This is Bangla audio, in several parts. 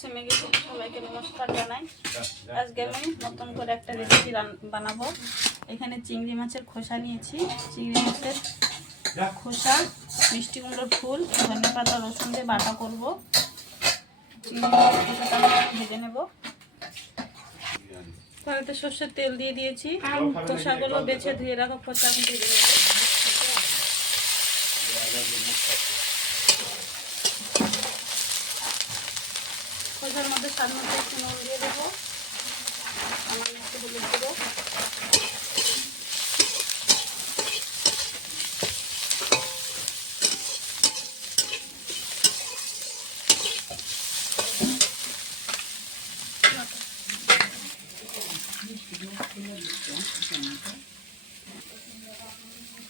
সেমে গেছে, সবাইকে নমস্কার জানাই। আজকে আমি নতুন করে একটা রেসিপি বানাবো। এখানে চিংড়ি মাছের খোসা নিয়েছি। চিংড়ি মাছের খোসা, মিষ্টি কুমড়োর ফুল, ধনেপাতা, রসুন দিয়ে বাটা করব। চিংড়ি মাছের খোসাটা আমি ভেজে নেব। কড়াইতে সর্ষের তেল দিয়ে দিয়েছি। খোসাগুলো বেছে ধুয়ে রাখা খোসা আমি ভেজে নেব। খোসার মধ্যে স্বাদ মতো একটু নুন দিয়ে দেবো, আমার একটু হলুদ দেবো।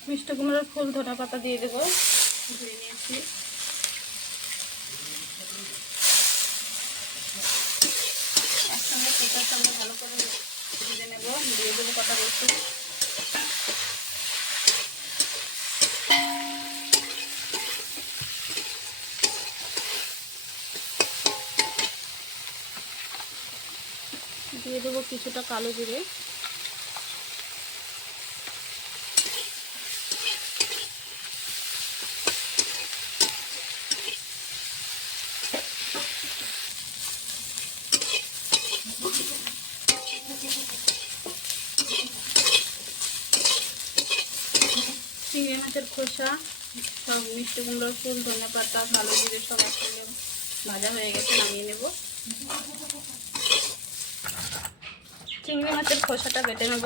মিষ্টি কুমড়োর ফুল, ধনেপাতা দিয়ে দেবো, ধুয়ে নিয়েছি। একসঙ্গে খোসার সঙ্গে ভালো করে ভেজে নেব। দিয়ে দেবো কটা রসুন, দিয়ে দেবো কিছুটা কালো জিরে, চিংড়ি মাছের খোসা, সব মিষ্টি কুমড়োর ফুল, ধনেপাতা, কালো জিরে সব একসঙ্গে ভাজা হয়ে গেছে, নামিয়ে নেব। চিংড়ি মাছের খোসাটা বেটে নেব।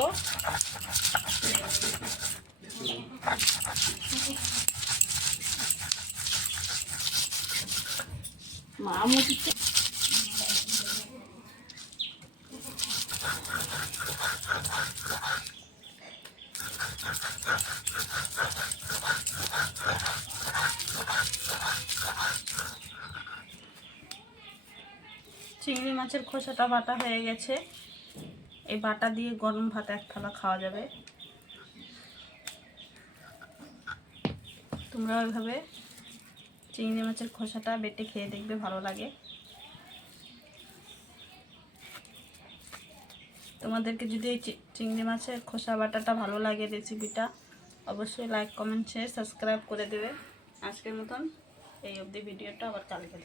চিংড়ি মাছের খোসাটা বাটা হয়ে গেছে। এই বাটা দিয়ে গরম ভাত এক থালা খাওয়া যাবে। তোমরা ওইভাবে চিংড়ি মাছের খোসাটা বেটে খেয়ে দেখবে, ভালো লাগে। তোমাদেরকে যদি এই চিংড়ি মাছের খোসা বাটাটা ভালো লাগে, রেসিপিটা অবশ্যই লাইক, কমেন্ট, শেয়ার, সাবস্ক্রাইব করে দেবে। আজকের মতন এই অবধি, ভিডিওটা আবার কালকে।